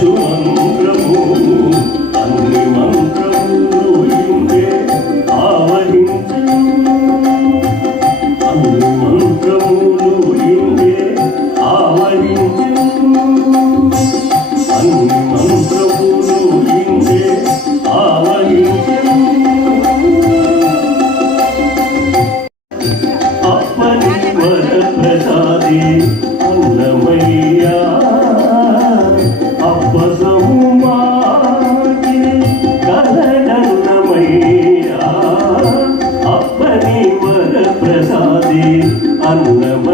mais um ano உணவு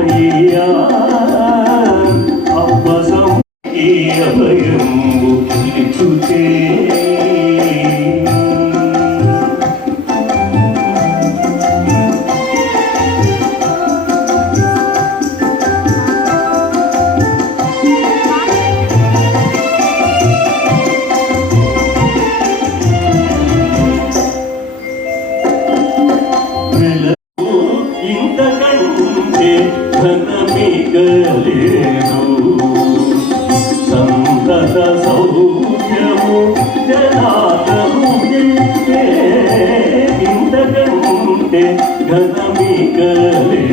జనమిగలేదు సంతత సౌఖ్యము జనాథము ఇంతకంటే ఘనమిగలేదు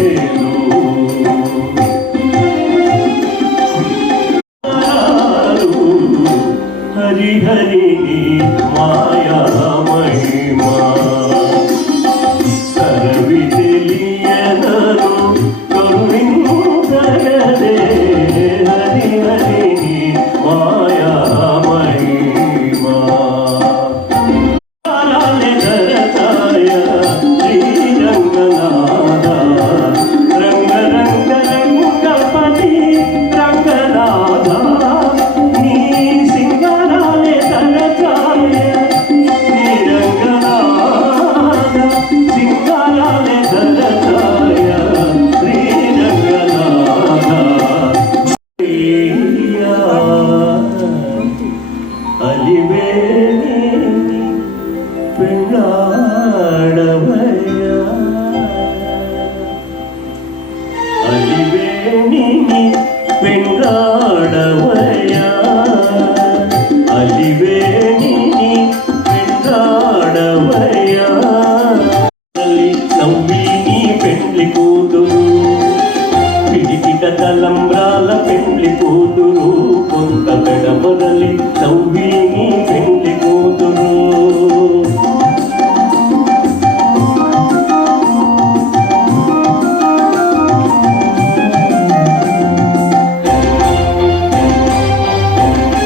അലിവേണി പെണ്ണാടവയ അലിവേണി പെണ്ണ